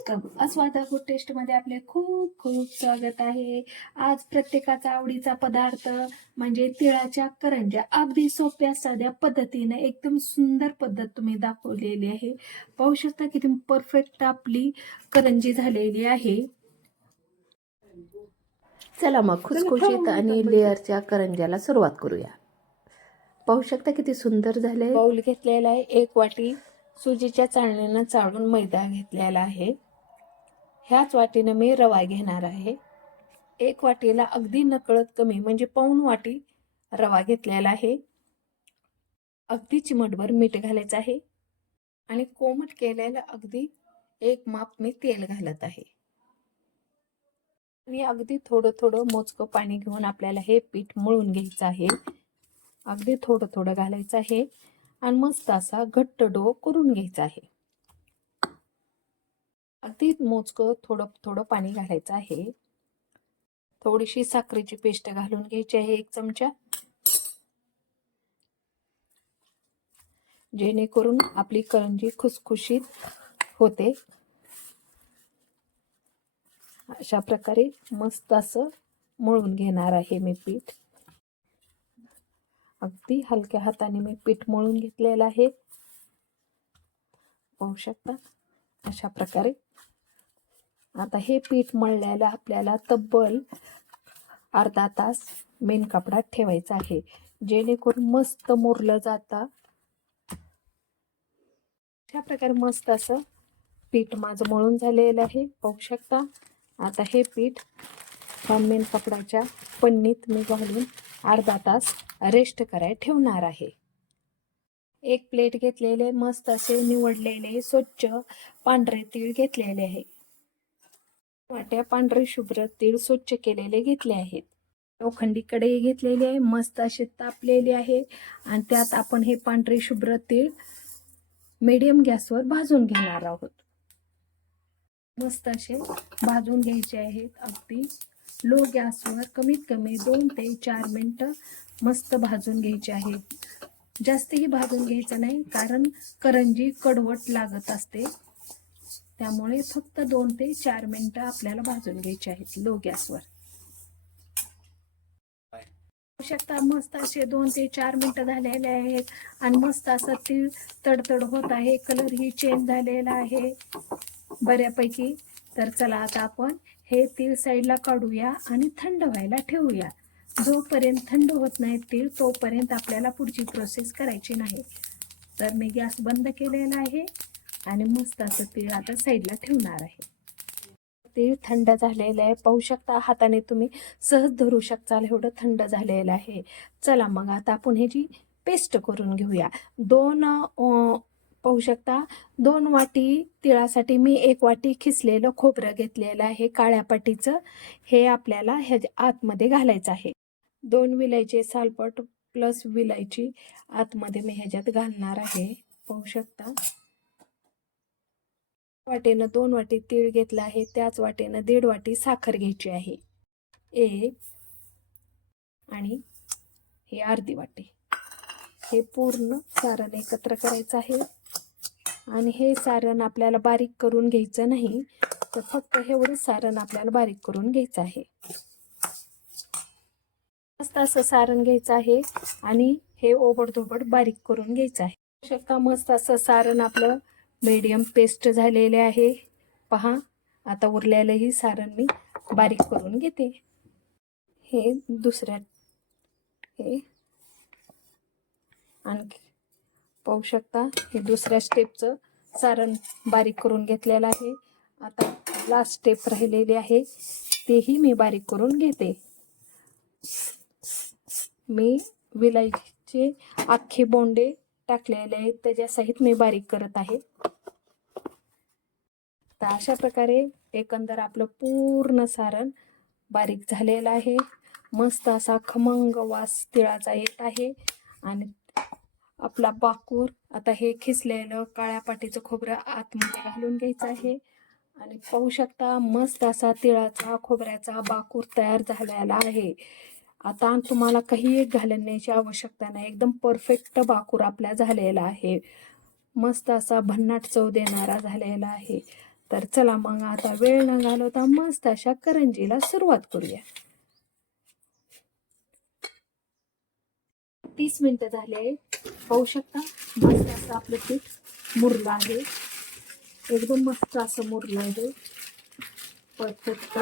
Welcome अस्वादा food टेस्टमध्ये आपले खूप खूप स्वागत आहे. आज प्रत्येकाचा आवडीचा पदार्थ म्हणजे तिळाच्या करंज्या. अगदी सोप्या साध्या पद्धतीने एकदम सुंदर पद्धत तुम्ही दाखवलेली आहे. पाहू शकता किती परफेक्ट आपली करंजी झालेली आहे. चला मग खुसखुशीत आणि लेअरच्या करंज्याला सुरुवात करूया. पाहू शकता किती सुंदर झाले बाऊल घेतलेला आहे. एक वाटी सुजीच्या चाळणीनं चाळून मैदा घेतलेला आहे. ह्याच वाटीनं मी रवा घेणार आहे. एक वाटीला अगदी नकळत कमी म्हणजे पाऊन वाटी रवा घेतलेला आहे. अगदी चिमटभर मीठ घालायचं आहे. आणि कोमट केलेलं अगदी एक माप मी तेल घालत आहे. मी अगदी थोडं थोडं मोजकं पाणी घेऊन आपल्याला हे पीठ मळून घ्यायचं आहे. अगदी थोडं थोडं घालायचं आहे. आणि मस्त असा घट्ट डो करून घ्यायचा आहे. अगदी मोजकं थोडं थोडं पाणी घालायचं आहे. थोडीशी साखरेची पेस्ट घालून घ्यायची आहे एक चमचा. जेणेकरून आपली करंजी खुसखुशीत होते. अशा प्रकारे मस्त असं मळून घेणार आहे मी पीठ. अगदी हलक्या हाताने मी पीठ मळून घेतलेलं आहे. पाहू शकता? अशा प्रकारे आता हे पीठ मळल्याला आपल्याला तब्बल अर्धा तास मेन कपडात ठेवायचा आहे. जेणेकरून मस्त मुरलं जाता. अशा प्रकारे मस्त असं पीठ माझं मळून झालेलं आहे. पाहू शकता. आता हे पीठ मेन कपडाच्या पन्नीत मी घालून अर्धा तास रेस्ट करायला ठेवणार आहे. एक प्लेट घेतलेले मस्त असे निवडलेले स्वच्छ पांढरे तीळ घेतलेले आहे. वाट्या पांढरे शुभ्र तीळ स्वच्छ केलेले घेतले आहेत. लोखंडी कढई घेतलेली आहे मस्त असे तापलेले आहे. आणि त्यात आपण हे पांढरे शुभ्र तीळ मीडियम गॅसवर भाजून घेणार आहोत. मस्त असे भाजून घ्यायचे आहेत. अगदी लो गॅसवर कमीत कमी दोन ते चार मिनटं मस्त भाजून घ्यायचे आहेत. जास्तही भाजून घ्यायचं नाही कारण करंजी कडवट लागत असते. त्यामुळे फक्त दोन ते चार मिनटं आपल्याला भाजून घ्यायचे आहेत लो गॅसवर. शकता मस्त असे दोन ते चार मिनटं झालेले आहेत आणि मस्त असं तीळ तडतड होत आहे कलर ही चेंज झालेला आहे बऱ्यापैकी. तर चला आता आपण हे तीळ साईडला काढूया आणि थंड व्हायला ठेवूया. जोपर्यंत थंड होत नाही तीळ तोपर्यंत आपल्याला पुढची प्रोसेस करायची नाही. तर मी गॅस बंद केलेला आहे. आणि मस्त असं तीळ आता साईडला ठेवणार आहे. तीळ थंड झालेलं आहे. पाहू शकता हाताने तुम्ही सहज धरू शकताल. एवढं थंड झालेलं आहे. चला मग आता आपण ह्याची पेस्ट करून घेऊया. दोन पाहू शकता दोन वाटी तिळासाठी मी एक वाटी खिसलेलं खोबरं घेतलेलं आहे काळ्या पाटीचं. हे आपल्याला ह्या आतमध्ये घालायचं आहे. दोन विलायचे सालपट प्लस विलायची आतमध्ये मी ह्याच्यात घालणार आहे. पाहू शकता. वाटेनं दोन वाटी तीळ घेतला आहे त्याच वाटेनं दीड वाटी साखर घ्यायची आहे. एक आणि हे अर्धी वाटी. हे पूर्ण सारण एकत्र करायचं आहे. आणि हे सारण आपल्याला बारीक करून घ्यायचं नाही तर फक्त एवढं सारण आपल्याला बारीक करून घ्यायचं आहे. मस्त असं सारण घ्यायचं आहे आणि हे ओबडधोबड बारीक करून घ्यायचं आहे. शकता मस्त असं सारण आपलं मीडियम पेस्ट झालेले आहे. पहा आता उरलेलंही सारण मी बारीक करून घेते. हे दुसऱ्या हे आणखी पाहू शकता हे दुसऱ्या स्टेपचं सारण बारीक करून घेतलेलं आहे. आता लास्ट स्टेप राहिलेली आहे तेही मी बारीक करून घेते. मी विलायचे अख्खे बोंडे टाकलेले आहेत. त्याच्यासहित मी बारीक करत आहे. तर अशा प्रकारे एकंदर आपलं पूर्ण सारण बारीक झालेलं आहे. मस्त असा खमंग वास तिळाचा येत आहे. आणि आपला बाकूर आता हे खिसलेलं काळ्या पाटीचं खोबरं आतमध्ये घालून घ्यायचं आहे. आणि पाहू शकता मस्त असा तिळाचा खोबऱ्याचा बाकूर तयार झालेला आहे. आता तुम्हाला काही एक घालण्याची आवश्यकता नाही. एकदम परफेक्ट बाकूर आपला झालेला आहे. मस्त असा भन्नाट चव देणारा झालेला आहे. तर चला मग आता वेळ न घालवता मस्त अशा करंजीला सुरुवात करूया. तीस मिनिटं झाले. आहे पाहू शकता मस्त असं आपलं पीठ मुरलं आहे. एकदम मस्त असं मुरलं आहे. परफेक्ट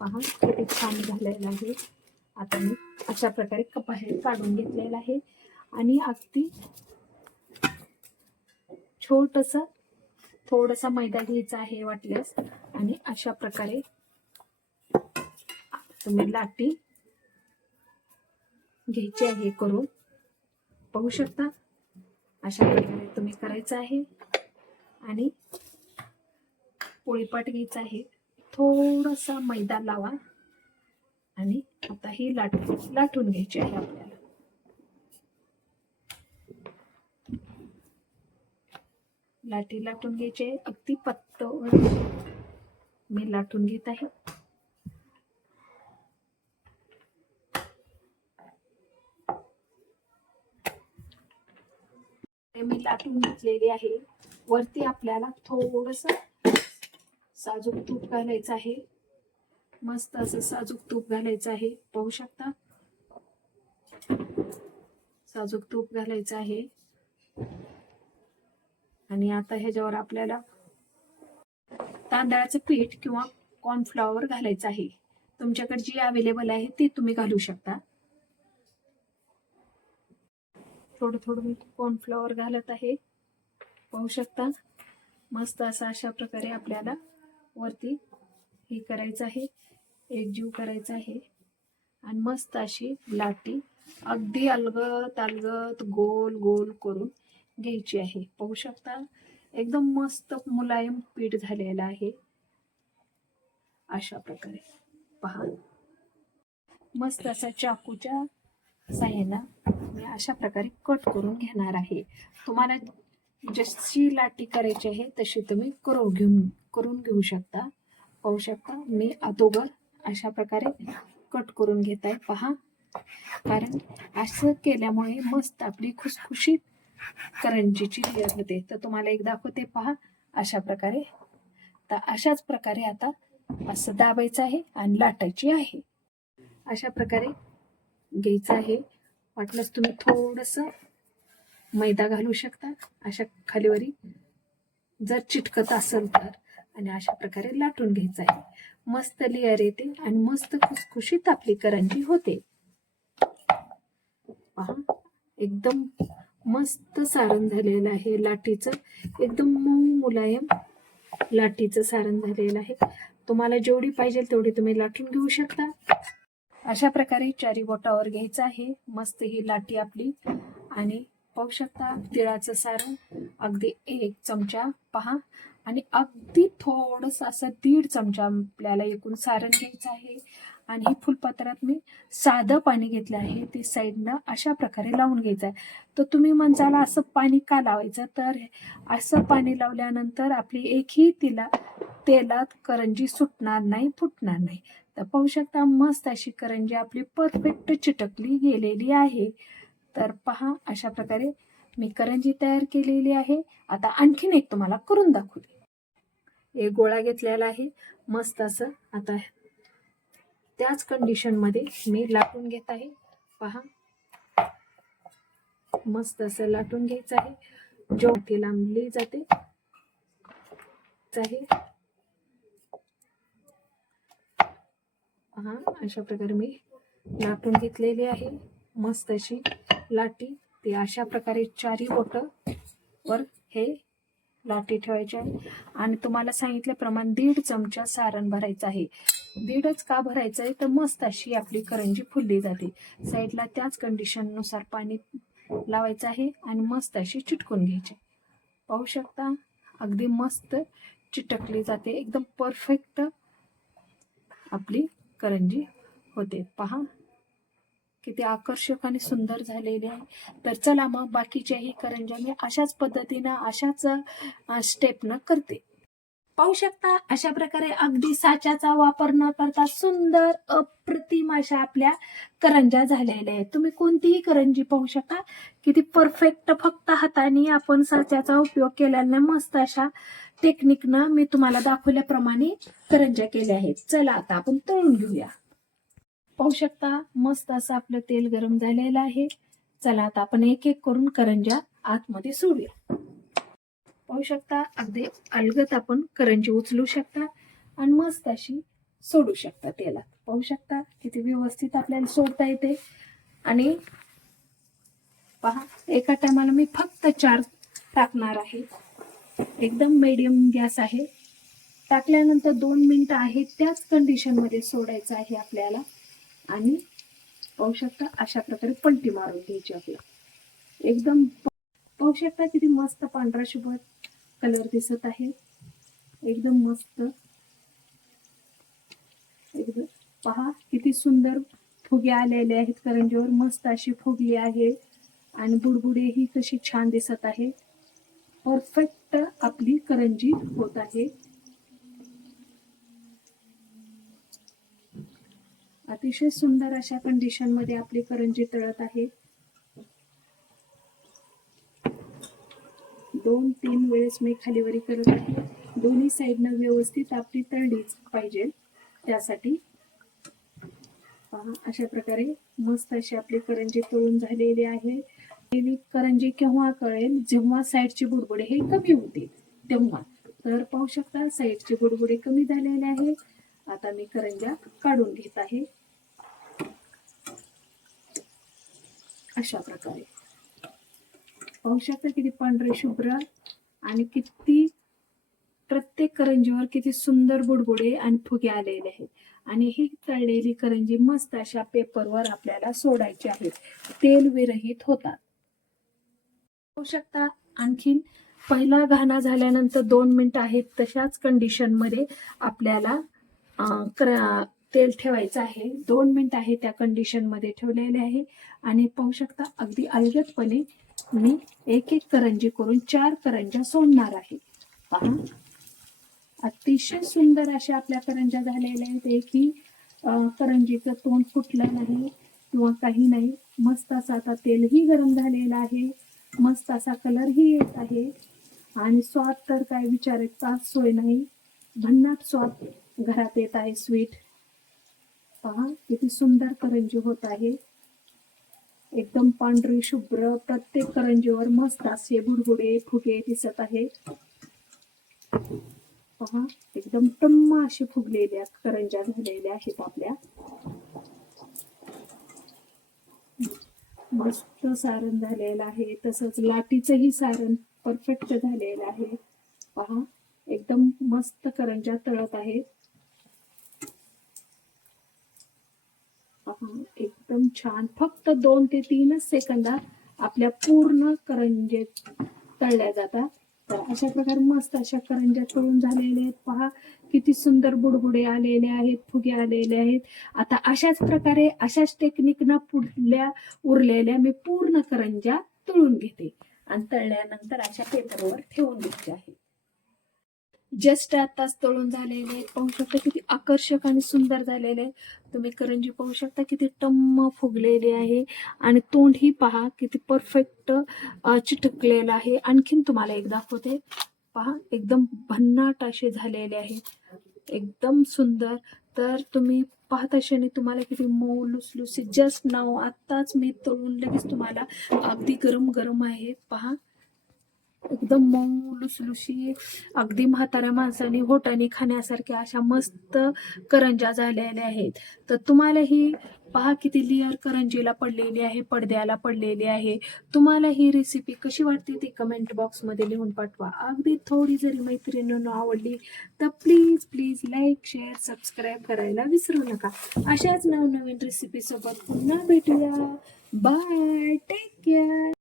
पहा किती छान झालेलं आहे. आता मी अशा प्रकारे कपाशी काढून घेतलेला आहे. आणि अगदी छोटस थोडासा मैदा घ्यायचा आहे वाटल्यास. आणि अशा प्रकारे तुम्ही लाटी घ्यायची आहे करून. पाहू शकता अशा प्रकारे तुम्ही करायचं आहे. आणि पोळीपाट घ्यायचा आहे. थोडासा मैदा लावा. आणि आता ही लाट लाटून घ्यायची आहे आपल्याला. लाटी लाटून घ्यायची आहे. अगदी पत्तवर मी लाटून घेत आहे. मी लाटून घेतलेली आहे. वरती आपल्याला थोडस साजूक तूप घालायचं आहे. मस्त असं साजूक तूप घालायचं आहे. पाहू शकता? साजूक तूप घालायचं आहे. आणि आता ह्याच्यावर आपल्याला तांदळाचं पीठ किंवा कॉर्नफ्लॉवर घालायचं आहे. तुमच्याकडे जी अवेलेबल आहे ती तुम्ही घालू शकता. थोडं थोडं मी कॉर्नफ्लॉवर घालत आहे. पाहू शकता? मस्त असं अशा प्रकारे आपल्याला वरती हे करायचं आहे एकजीव करायचं आहे. आणि मस्त अशी लाटी अगदी अलगत अलगत गोल गोल करून घ्यायची आहे. पाहू शकता एकदम मस्त मुलायम पीठ झालेलं आहे. अशा प्रकारे. पहा. मस्त असा चाकूच्या साह्यानं मी अशा प्रकारे कट करून घेणार आहे. तुम्हाला म्हणजे जशी लाटी करायची आहे तशी तुम्ही करू घेऊन करून घेऊ शकता. पाहू शकता मी अगोदर अशा प्रकारे कट करून घेत आहे पहा. कारण असं केल्यामुळे मस्त आपली खुसखुशीत करंजीची लेअर होते. तर तुम्हाला एक दाखवते पहा. अशा प्रकारे. तर अशाच प्रकारे आता असं दाबायचं आहे आणि लाटायची आहे. अशा प्रकारे घ्यायचं आहे. वाटलंच तुम्ही थोडंसं मैदा घालू शकता. अशा खालीवरी जर चिटकत असेल तर. आणि अशा प्रकारे लाटून घ्यायचं आहे. मस्त लेअर येते आणि मस्त खुसखुशीत आपली करंजी होते. पहा एकदम मस्त सारण झालेलं आहे लाटीचं. एकदम मऊ मुलायम लाटीचं सारण झालेलं आहे. तुम्हाला जेवढी पाहिजे तेवढी तुम्ही लाटून घेऊ शकता. अशा प्रकारे चारी बोटावर घ्यायचं आहे. मस्त ही लाटी आपली. आणि पाहू शकता. तिळाचं सारण अगदी एक चमचा पहा. आणि अगदी थोडंसं असं दीड चमचा आपल्याला एकूण सारण घ्यायचं आहे. आणि हे फुलपात्रात मी साधं पाणी घेतलं आहे. ते साईडनं अशा प्रकारे लावून घ्यायचं आहे. तर तुम्ही म्हणजाल असं पाणी का लावायचं? तर असं पाणी लावल्यानंतर आपली एकही तिला तेलात करंजी सुटणार नाही फुटणार नाही. तर पाहू शकता मस्त अशी करंजी आपली परफेक्ट चिटकली गेलेली आहे. तर पहा अशा प्रकारे मी करंजी तयार केलेली आहे. आता आणखीन एक तुम्हाला करून दाखवते. एक गोळा घेतलेला आहे. मस्त असं. आता त्याच कंडिशनमध्ये मी लाटून घेत आहे. पहा. मस्त असं लाटून घ्यायचं आहे. जेवढी लांबली जाते आहे पहा अशा प्रकारे मी लाटून घेतलेली आहे. मस्त अशी लाटी ती अशा प्रकारे चारी बोट वर हे लाटी ठेवायचे आहे आणि तुम्हाला सांगितल्याप्रमाणे दीड चमचा सारण भरायचं आहे. दीडच का भरायचं आहे? तर मस्त अशी आपली करंजी फुलली जाते. साईडला त्याच कंडिशननुसार पाणी लावायचं आहे आणि मस्त अशी चिटकून घ्यायची. पाहू शकता अगदी मस्त चिटकली जाते. एकदम परफेक्ट आपली करंजी होते. पहा. किती आकर्षक आणि सुंदर झालेली आहे. तर चला मग बाकीच्याही करंज्या मी अशाच पद्धतीनं अशाच स्टेपनं करते. पाहू शकता अशा प्रकारे अगदी साच्याचा वापर न करता सुंदर अप्रतिम अशा आपल्या करंजा झालेल्या आहेत. तुम्ही कोणतीही करंजी पाहू शकता किती परफेक्ट फक्त हाताने आपण साच्याचा उपयोग केल्याने मस्त अशा टेक्निकनं मी तुम्हाला दाखवल्याप्रमाणे करंजा केल्या आहेत. चला आता आपण तळून घेऊया. पाहू शकता मस्त असं आपलं तेल गरम झालेलं आहे. चला आता आपण एक एक करून करंजा आतमध्ये सोडूया. पाहू शकता अगदी अलगत आपण करंजी उचलू शकता आणि मस्त अशी सोडू शकता तेलात. पाहू शकता किती व्यवस्थित आपल्याला सोडता येते. आणि पहा एका टायमाला मी फक्त चार टाकणार आहे. एकदम मिडियम गॅस आहे. टाकल्यानंतर दोन मिनिटं आहे त्याच कंडिशनमध्ये सोडायचं आहे आपल्याला. आणि पाहू शकता अशा प्रकारे पलटी मारून घ्यायची आपल्याला. एकदम पाहू शकता किती मस्त पांढरा शुभ कलर दिसत आहे. एकदम मस्त. एकदम पहा किती सुंदर फुगे आलेले आहेत करंजीवर. मस्त अशी फुगली आहे आणि बुडबुडे ही कशी छान दिसत आहे. परफेक्ट आपली करंजी होत आहे. अतिशय सुंदर अशा कंडिशनमध्ये आपली करंजी तळत आहे. दोन तीन वेळेस मी खालीवरी करत आहे. दोन्ही साईडनं व्यवस्थित आपली तळलीच पाहिजे. त्यासाठी पहा अशा प्रकारे मस्त अशी आपली करंजी तळून झालेली आहे. करंजी केव्हा कळेल? जेव्हा साईडचे बुडबुडे हे कमी होतील तेव्हा. तर पाहू शकता साईडचे बुडबुडे कमी झालेले आहे. आता मी करंजा काढून घेत आहे. अशा प्रकारे. पाहू शकता किती पांढरे शुभ्र आणि किती प्रत्येक करंजीवर किती सुंदर बुडबुडे आणि फुगे आलेले आहेत. आणि ही तळलेली करंजी मस्त अशा पेपरवर आपल्याला सोडायची आहे. तेल विरहित होतात. पाहू शकता आणखीन पहिला घाणा झाल्यानंतर दोन मिनिट आहेत तशाच कंडिशनमध्ये आपल्याला तेल ठेवायचं आहे. दोन मिनिट आहे त्या कंडिशनमध्ये ठेवलेले आहे. आणि पाहू शकता अगदी अलगदपणे मी एक एक करंजी करून चार करंजा सोडणार आहे. पहा. अतिशय सुंदर अशा आपल्या करंजा झालेल्या आहेत. एकही करंजीचं तोंड फुटलं नाही किंवा काही नाही. मस्त असा आता तेलही गरम झालेलं आहे. मस्त असा कलरही येत आहे. आणि स्वाद तर काय विचारायचा सोय नाही. भन्नाट स्वाद घरात येत आहे स्वीट पहा किती सुंदर करंजी होत आहे. एकदम पांढरी शुभ्र प्रत्येक करंजीवर मस्त असे बुडबुडे फुगे दिसत आहे. पहा एकदम टम्म असे फुगलेल्या करंजा झालेल्या आहेत आपल्या. मस्त सारण झालेलं आहे तसंच लाटीचंही सारण परफेक्ट झालेलं आहे. पहा एकदम मस्त करंजा तळत आहेत एकदम छान. फक्त दोन ते तीनच सेकंदात आपल्या पूर्ण करंजे तळल्या जातात. तर अशा प्रकारे मस्त अशा करंज्या तळून झालेल्या आहेत. पहा किती सुंदर बुडबुडे आलेले आहेत फुगे आलेले आहेत. आता अशाच प्रकारे अशाच टेक्निकनं पुढल्या उरलेल्या मी पूर्ण करंज्या तळून घेते. आणि तळल्यानंतर अशा पेपरवर ठेवून द्यायच्या आहे जस्ट आताच तळून झालेले आहेत. पाहू शकता किती आकर्षक आणि सुंदर झालेले आहेत. तुम्ही करंजी पाहू शकता किती टम्म फुगलेली आहे. आणि तोंडही पहा किती परफेक्ट चिटकलेलं आहे. आणखीन तुम्हाला एक दाखवते. पहा एकदम भन्नाट असे झालेले आहे. एकदम सुंदर. तर तुम्ही पाहत अशाने तुम्हाला किती मऊ लुसलुसी जस्ट नाव आत्ताच मी तळून लगेच तुम्हाला अगदी गरम गरम आहे. पहा एकदम मऊ लुसलुशी अगदी म्हाताऱ्या माणसाने होटाने खाण्यासारख्या अशा मस्त करंजा झालेल्या आहेत. तर तुम्हाला ही पहा किती लेअर करंजीला पडलेली आहे पडद्याला पडलेली आहे. तुम्हाला ही रेसिपी कशी वाटते ती कमेंट बॉक्समध्ये लिहून पाठवा. अगदी थोडी जरी मैत्रिणींना आवडली तर please please like share subscribe करायला विसरू नका. अशाच नवनवीन रेसिपीसोबत पुन्हा भेटूया. Bye take care